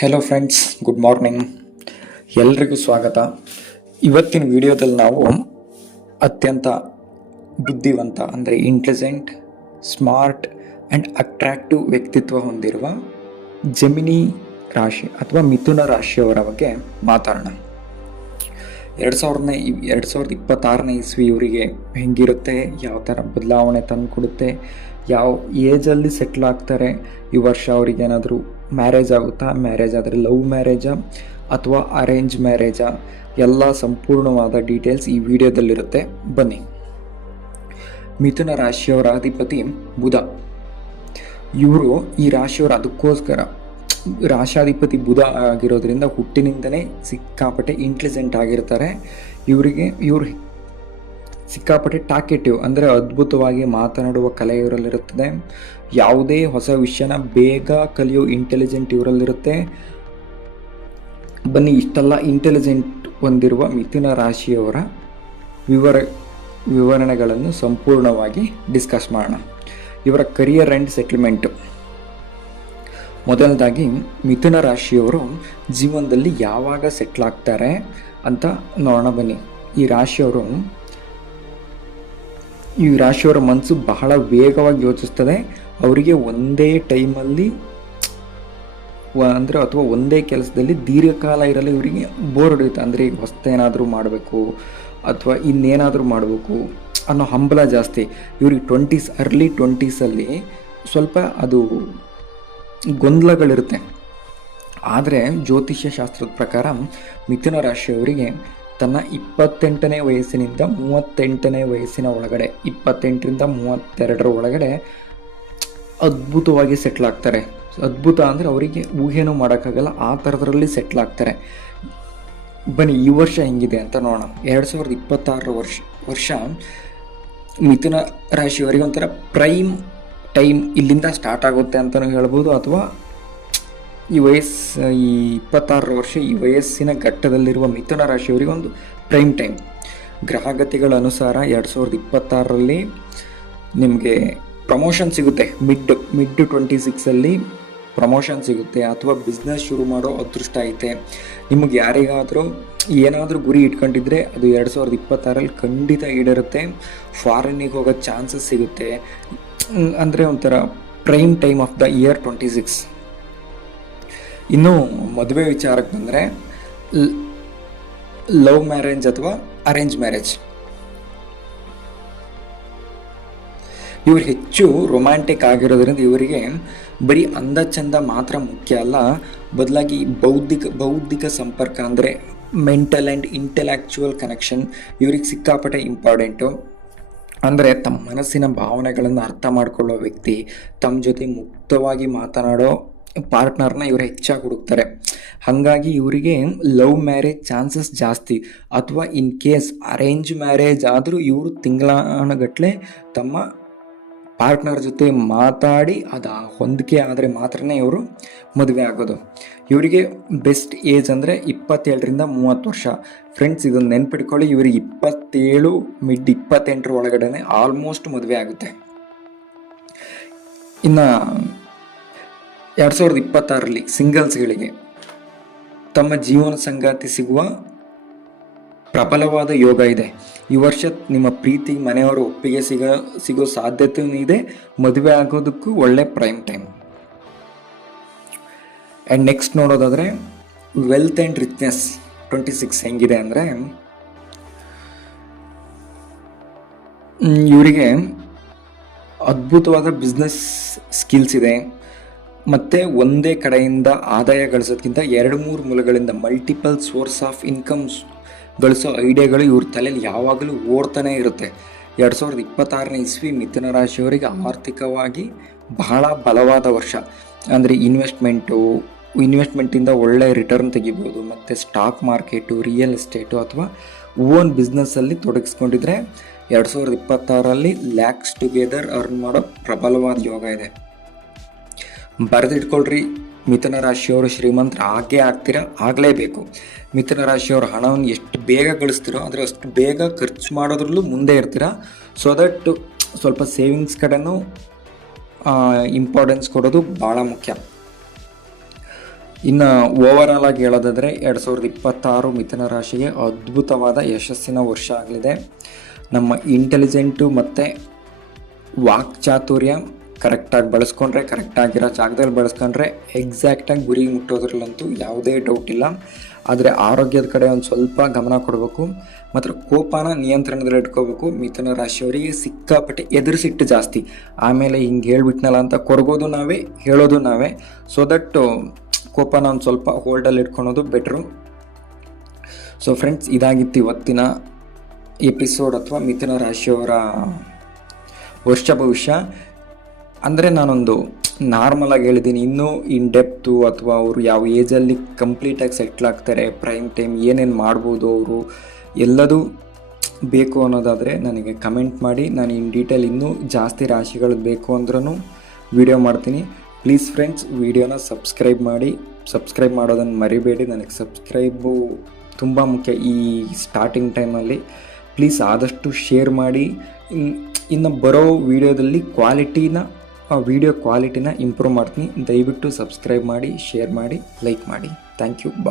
Hello friends, good morning. ಎಲ್ರಿಗೂ ಸ್ವಾಗತ. ಇವತ್ತಿನ ವಿಡಿಯೋದಲ್ಲಿ ನಾವು ಅತ್ಯಂತ ಬುದ್ಧಿವಂತ ಅಂದರೆ ಇಂಟೆಲಿಜೆಂಟ್, ಸ್ಮಾರ್ಟ್ ಆ್ಯಂಡ್ ಅಟ್ರಾಕ್ಟಿವ್ ವ್ಯಕ್ತಿತ್ವ ಹೊಂದಿರುವ ಜೆಮಿನಿ ರಾಶಿ ಅಥವಾ ಮಿಥುನ ರಾಶಿಯವರ ಬಗ್ಗೆ ಮಾತಾಡೋಣ. 2026ನೇ ಇಸ್ವಿ ಇವರಿಗೆ ಹೆಂಗಿರುತ್ತೆ, ಯಾವ ಥರ ಬದಲಾವಣೆ ತಂದು ಕೊಡುತ್ತೆ, ಯಾವ ಏಜಲ್ಲಿ ಸೆಟ್ಲ್ ಆಗ್ತಾರೆ, ಈ ವರ್ಷ ಅವ್ರಿಗೇನಾದರೂ ಮ್ಯಾರೇಜ್ ಆಗುತ್ತಾ, ಮ್ಯಾರೇಜ್ ಆದರೆ ಲವ್ ಮ್ಯಾರೇಜಾ ಅಥವಾ ಅರೇಂಜ್ ಮ್ಯಾರೇಜಾ, ಎಲ್ಲ ಸಂಪೂರ್ಣವಾದ ಡೀಟೇಲ್ಸ್ ಈ ವಿಡಿಯೋದಲ್ಲಿರುತ್ತೆ. ಬನ್ನಿ. ಮಿಥುನ ರಾಶಿಯವರ ಅಧಿಪತಿ ಬುಧ. ಇವರು ಈ ರಾಶಿಯವರು ಅದಕ್ಕೋಸ್ಕರ ರಾಶಾಧಿಪತಿ ಬುಧ ಆಗಿರೋದ್ರಿಂದ ಹುಟ್ಟಿನಿಂದಲೇ ಸಿಕ್ಕಾಪಟ್ಟೆ ಇಂಟೆಲಿಜೆಂಟ್ ಆಗಿರ್ತಾರೆ. ಇವರು ಸಿಕ್ಕಾಪಟ್ಟೆ ಟಾಕೆಟಿವ್ ಅಂದರೆ ಅದ್ಭುತವಾಗಿ ಮಾತನಾಡುವ ಕಲೆ ಇವರಲ್ಲಿರುತ್ತದೆ. ಯಾವುದೇ ಹೊಸ ವಿಷಯನ ಬೇಗ ಕಲಿಯೋ ಇಂಟೆಲಿಜೆಂಟ್ ಇವರಲ್ಲಿರುತ್ತೆ. ಬನ್ನಿ, ಇಷ್ಟೆಲ್ಲ ಇಂಟೆಲಿಜೆಂಟ್ ಹೊಂದಿರುವ ಮಿಥುನ ರಾಶಿಯವರ ವಿವರಣೆಗಳನ್ನು ಸಂಪೂರ್ಣವಾಗಿ ಡಿಸ್ಕಸ್ ಮಾಡೋಣ. ಇವರ ಕರಿಯರ್ ಆ್ಯಂಡ್ ಸೆಟಲ್ಮೆಂಟು. ಮೊದಲನೇದಾಗಿ ಮಿಥುನ ರಾಶಿಯವರು ಜೀವನದಲ್ಲಿ ಯಾವಾಗ ಸೆಟ್ಲ್ ಆಗ್ತಾರೆ ಅಂತ ನೋಡೋಣ. ಬನ್ನಿ. ಈ ರಾಶಿಯವರ ಮನಸ್ಸು ಬಹಳ ವೇಗವಾಗಿ ಯೋಚಿಸ್ತದೆ. ಅವರಿಗೆ ಒಂದೇ ಟೈಮಲ್ಲಿ ಅಥವಾ ಒಂದೇ ಕೆಲಸದಲ್ಲಿ ದೀರ್ಘಕಾಲ ಇರಲು ಇವರಿಗೆ ಬೋರ್ ಹೊಡೆಯುತ್ತೆ. ಅಂದರೆ ಈಗ ಹೊಸ್ತೇನಾದರೂ ಮಾಡಬೇಕು ಅಥವಾ ಇನ್ನೇನಾದರೂ ಮಾಡಬೇಕು ಅನ್ನೋ ಹಂಬಲ ಜಾಸ್ತಿ. ಇವ್ರಿಗೆ ಅರ್ಲಿ 20ಸಲ್ಲಿ ಸ್ವಲ್ಪ ಅದು ಗೊಂದಲಗಳಿರುತ್ತೆ. ಆದರೆ ಜ್ಯೋತಿಷ್ಯ ಶಾಸ್ತ್ರದ ಪ್ರಕಾರ ಮಿಥುನ ರಾಶಿಯವರಿಗೆ ತನ್ನ 28ನೇ ವಯಸ್ಸಿನಿಂದ 38ನೇ ವಯಸ್ಸಿನ ಒಳಗಡೆ, 28ರಿಂದ 32ರ ಒಳಗಡೆ ಅದ್ಭುತವಾಗಿ ಸೆಟ್ಲ್ ಆಗ್ತಾರೆ. ಅದ್ಭುತ ಅಂದರೆ ಅವರಿಗೆ ಊಹೆನೂ ಮಾಡೋಕ್ಕಾಗಲ್ಲ, ಆ ಥರದ್ರಲ್ಲಿ ಸೆಟ್ಲ್ ಆಗ್ತಾರೆ. ಬನ್ನಿ, ಈ ವರ್ಷ ಹೆಂಗಿದೆ ಅಂತ ನೋಡೋಣ. 2026 ವರ್ಷ ಮಿಥುನ ರಾಶಿಯವರಿಗೆ ಒಂಥರ ಪ್ರೈಮ್ ಟೈಮ್ ಇಲ್ಲಿಂದ ಸ್ಟಾರ್ಟ್ ಆಗುತ್ತೆ ಅಂತಲೂ ಹೇಳ್ಬೋದು. ಅಥವಾ ಈ 26 ವರ್ಷ ಈ ವಯಸ್ಸಿನ ಘಟ್ಟದಲ್ಲಿರುವ ಮಿಥುನ ರಾಶಿಯವರಿಗೆ ಒಂದು ಪ್ರೈಮ್ ಟೈಮ್. ಗ್ರಹಗತಿಗಳ ಅನುಸಾರ 2026ರಲ್ಲಿ ನಿಮಗೆ ಪ್ರಮೋಷನ್ ಸಿಗುತ್ತೆ. ಮಿಡ್ 26ಅಲ್ಲಿ ಪ್ರಮೋಷನ್ ಸಿಗುತ್ತೆ, ಅಥವಾ ಬಿಸ್ನೆಸ್ ಶುರು ಮಾಡೋ ಅದೃಷ್ಟ ಐತೆ. ನಿಮಗೆ ಯಾರಿಗಾದರೂ ಏನಾದರೂ ಗುರಿ ಇಟ್ಕೊಂಡಿದ್ರೆ ಅದು 2026ರಲ್ಲಿ ಖಂಡಿತ ಈಡೇರುತ್ತೆ. ಫಾರಿನ್ನಿಗೆ ಹೋಗೋ ಚಾನ್ಸಸ್ ಸಿಗುತ್ತೆ. ಅಂದರೆ ಒಂಥರ prime time of the year 26. ಇನ್ನು ಮದುವೆ ವಿಚಾರಕ್ಕೆ ಬಂದರೆ ಲವ್ ಮ್ಯಾರೇಜ್ ಅಥವಾ ಅರೇಂಜ್ ಮ್ಯಾರೇಜ್. ಇವರು ಹೆಚ್ಚು ರೊಮ್ಯಾಂಟಿಕ್ ಆಗಿರೋದ್ರಿಂದ ಇವರಿಗೆ ಬರೀ ಅಂದ ಚಂದ ಮಾತ್ರ ಮುಖ್ಯ ಅಲ್ಲ, ಬದಲಾಗಿ ಬೌದ್ಧಿಕ ಸಂಪರ್ಕ ಅಂದರೆ ಮೆಂಟಲ್ ಆ್ಯಂಡ್ ಇಂಟೆಲೆಕ್ಚುವಲ್ ಕನೆಕ್ಷನ್ ಇವ್ರಿಗೆ ಸಿಕ್ಕಾಪಟ್ಟೆ ಇಂಪಾರ್ಟೆಂಟು. ಅಂದರೆ ತಮ್ಮ ಮನಸ್ಸಿನ ಭಾವನೆಗಳನ್ನು ಅರ್ಥ ಮಾಡ್ಕೊಳ್ಳೋ ವ್ಯಕ್ತಿ, ತಮ್ಮ ಜೊತೆ ಮುಕ್ತವಾಗಿ ಮಾತನಾಡೋ ಪಾರ್ಟ್ನರ್ನ ಇವರು ಹೆಚ್ಚಾಗಿ ಹುಡುಕ್ತಾರೆ. ಹಾಗಾಗಿ ಇವರಿಗೆ ಲವ್ ಮ್ಯಾರೇಜ್ ಚಾನ್ಸಸ್ ಜಾಸ್ತಿ. ಅಥವಾ ಇನ್ ಕೇಸ್ ಅರೇಂಜ್ ಮ್ಯಾರೇಜ್ ಆದರೂ ಇವರು ತಿಂಗಳಾನುಗಟ್ಟಲೆ ತಮ್ಮ ಪಾರ್ಟ್ನರ್ ಜೊತೆ ಮಾತಾಡಿ ಅದು ಹೊಂದಿಕೆ ಆದರೆ ಮಾತ್ರನೇ ಇವರು ಮದುವೆ ಆಗೋದು. ಇವರಿಗೆ ಬೆಸ್ಟ್ ಏಜ್ ಅಂದರೆ 27ರಿಂದ 30 ವರ್ಷ. ಫ್ರೆಂಡ್ಸ್, ಇದನ್ನು ನೆನ್ಪಿಟ್ಕೊಳ್ಳಿ, ಇವರಿಗೆ 27 ಮಿಡ್ 28ರ ಒಳಗಡೆ ಆಲ್ಮೋಸ್ಟ್ ಮದುವೆ ಆಗುತ್ತೆ. ಇನ್ನು 2026ರಲ್ಲಿ ಸಿಂಗಲ್ಸ್ಗಳಿಗೆ ತಮ್ಮ ಜೀವನ ಸಂಗಾತಿ ಸಿಗುವ ಪ್ರಬಲವಾದ ಯೋಗ ಇದೆ. ಈ ವರ್ಷ ನಿಮ್ಮ ಪ್ರೀತಿ ಮನೆಯವರ ಒಪ್ಪಿಗೆ ಸಿಗೋ ಸಾಧ್ಯತೆಯೂ ಇದೆ. ಮದುವೆ ಆಗೋದಕ್ಕೂ ಒಳ್ಳೆ ಪ್ರೈಮ್ ಟೈಮ್. ಆ್ಯಂಡ್ ನೆಕ್ಸ್ಟ್ ನೋಡೋದಾದರೆ ವೆಲ್ತ್ ಆ್ಯಂಡ್ ರಿಚ್ನೆಸ್ 26 ಹೆಂಗಿದೆ ಅಂದರೆ, ಇವರಿಗೆ ಅದ್ಭುತವಾದ ಬಿಸ್ನೆಸ್ ಸ್ಕಿಲ್ಸ್ ಇದೆ. ಮತ್ತು ಒಂದೇ ಕಡೆಯಿಂದ ಆದಾಯ ಗಳಿಸೋದಕ್ಕಿಂತ 2-3 ಮೂಲಗಳಿಂದ ಮಲ್ಟಿಪಲ್ ಸೋರ್ಸ್ ಆಫ್ ಇನ್ಕಮ್ಸ್ ಗಳಿಸೋ ಐಡಿಯಾಗಳು ಇವ್ರ ತಲೆಯಲ್ಲಿ ಯಾವಾಗಲೂ ಓಡ್ತಾನೆ ಇರುತ್ತೆ. 2026ನೇ ಇಸ್ವಿ ಮಿಥುನ ರಾಶಿಯವರಿಗೆ ಆರ್ಥಿಕವಾಗಿ ಬಹಳ ಬಲವಾದ ವರ್ಷ. ಅಂದರೆ ಇನ್ವೆಸ್ಟ್ಮೆಂಟಿಂದ ಒಳ್ಳೆ ರಿಟರ್ನ್ ತೆಗಿಬೋದು. ಮತ್ತು ಸ್ಟಾಕ್ ಮಾರ್ಕೆಟು, ರಿಯಲ್ ಎಸ್ಟೇಟು ಅಥವಾ ಓನ್ ಬಿಸ್ನೆಸ್ಸಲ್ಲಿ ತೊಡಗಿಸ್ಕೊಂಡಿದ್ರೆ 2026ರಲ್ಲಿ ಲ್ಯಾಕ್ಸ್ ಟುಗೆದರ್ ಅರ್ನ್ ಮಾಡೋ ಪ್ರಬಲವಾದ ಯೋಗ ಇದೆ. ಬರೆದಿಟ್ಕೊಳ್ರಿ, ಮಿಥುನ ರಾಶಿಯವರು ಶ್ರೀಮಂತರು ಆಗಲೇಬೇಕು. ಮಿಥುನ ರಾಶಿಯವರು ಹಣವನ್ನು ಎಷ್ಟು ಬೇಗ ಗಳಿಸ್ತೀರೋ ಅಂದರೆ ಅಷ್ಟು ಬೇಗ ಖರ್ಚು ಮಾಡೋದ್ರಲ್ಲೂ ಮುಂದೆ ಇರ್ತೀರ. ಸೊ ದಟ್ ಸ್ವಲ್ಪ ಸೇವಿಂಗ್ಸ್ ಕಡೆನೂ ಇಂಪಾರ್ಟೆನ್ಸ್ ಕೊಡೋದು ಭಾಳ ಮುಖ್ಯ. ಇನ್ನು ಓವರಾಲ್ ಆಗಿ ಹೇಳೋದಾದರೆ 2026 ಮಿಥುನ ರಾಶಿಗೆ ಅದ್ಭುತವಾದ ಯಶಸ್ಸಿನ ವರ್ಷ ಆಗಲಿದೆ. ನಮ್ಮ ಇಂಟೆಲಿಜೆಂಟು ಮತ್ತು ವಾಕ್ಚಾತುರ್ಯ ಕರೆಕ್ಟಾಗಿ ಬಳಸ್ಕೊಂಡ್ರೆ, ಕರೆಕ್ಟಾಗಿರೋ ಜಾಗದಲ್ಲಿ ಬಳಸ್ಕೊಂಡ್ರೆ ಎಕ್ಸಾಕ್ಟಾಗಿ ಗುರಿ ಮುಟ್ಟೋದ್ರಲ್ಲಂತೂ ಯಾವುದೇ ಡೌಟ್ ಇಲ್ಲ. ಆದರೆ ಆರೋಗ್ಯದ ಕಡೆ ಒಂದು ಸ್ವಲ್ಪ ಗಮನ ಕೊಡಬೇಕು ಮತ್ತು ಕೋಪನ ನಿಯಂತ್ರಣದಲ್ಲಿ ಇಟ್ಕೋಬೇಕು. ಮಿಥುನ ರಾಶಿಯವರಿಗೆ ಸಿಕ್ಕಾಪಟ್ಟೆ ಎದುರಿಸಿಟ್ಟು ಜಾಸ್ತಿ, ಆಮೇಲೆ ಹಿಂಗೆ ಹೇಳ್ಬಿಟ್ನಲ್ಲ ಅಂತ ಕೊರಗೋದು ನಾವೇ, ಹೇಳೋದು ನಾವೇ. ಸೊ ದಟ್ ಕೋಪನ ಒಂದು ಸ್ವಲ್ಪ ಹೋಲ್ಡಲ್ಲಿ ಇಟ್ಕೊಳೋದು ಬೆಟ್ರು. ಸೊ ಫ್ರೆಂಡ್ಸ್, ಇದಾಗಿತ್ತು ಇವತ್ತಿನ ಎಪಿಸೋಡ್ ಅಥವಾ ಮಿಥುನ ರಾಶಿಯವರ ವರ್ಷ ಭವಿಷ್ಯ. ಅಂದರೆ ನಾನೊಂದು ನಾರ್ಮಲಾಗಿ ಹೇಳಿದ್ದೀನಿ, ಇನ್ನೂ ಇನ್ ಡೆಪ್ತು ಅಥವಾ ಅವರು ಯಾವ ಏಜಲ್ಲಿ ಕಂಪ್ಲೀಟಾಗಿ ಸೆಟ್ಲ್ ಆಗ್ತಾರೆ, ಪ್ರೈಮ್ ಟೈಮ್ ಏನೇನು ಮಾಡ್ಬೋದು ಅವರು ಎಲ್ಲದೂ ಬೇಕು ಅನ್ನೋದಾದರೆ ನನಗೆ ಕಮೆಂಟ್ ಮಾಡಿ. ನಾನು ಇನ್ ಡೀಟೇಲ್ ಇನ್ನೂ ಜಾಸ್ತಿ ರಾಶಿಗಳು ಬೇಕು ಅಂದ್ರೂ ವಿಡಿಯೋ ಮಾಡ್ತೀನಿ. ಪ್ಲೀಸ್ ಫ್ರೆಂಡ್ಸ್, ವಿಡಿಯೋನ ಸಬ್ಸ್ಕ್ರೈಬ್ ಮಾಡಿ. ಸಬ್ಸ್ಕ್ರೈಬ್ ಮಾಡೋದನ್ನು ಮರಿಬೇಡಿ. ನನಗೆ ಸಬ್ಸ್ಕ್ರೈಬು ತುಂಬ ಮುಖ್ಯ ಈ ಸ್ಟಾರ್ಟಿಂಗ್ ಟೈಮಲ್ಲಿ. ಪ್ಲೀಸ್ ಆದಷ್ಟು ಶೇರ್ ಮಾಡಿ. ಇನ್ನು ಬರೋ ವಿಡಿಯೋದಲ್ಲಿ ವಿಡಿಯೋ ಕ್ವಾಲಿಟಿನ ಇಂಪ್ರೂವ್ ಮಾಡ್ತೀನಿ. ದಯವಿಟ್ಟು ಸಬ್ಸ್ಕ್ರೈಬ್ ಮಾಡಿ, ಶೇರ್ ಮಾಡಿ, ಲೈಕ್ ಮಾಡಿ. Thank you. ಬಾಯ್.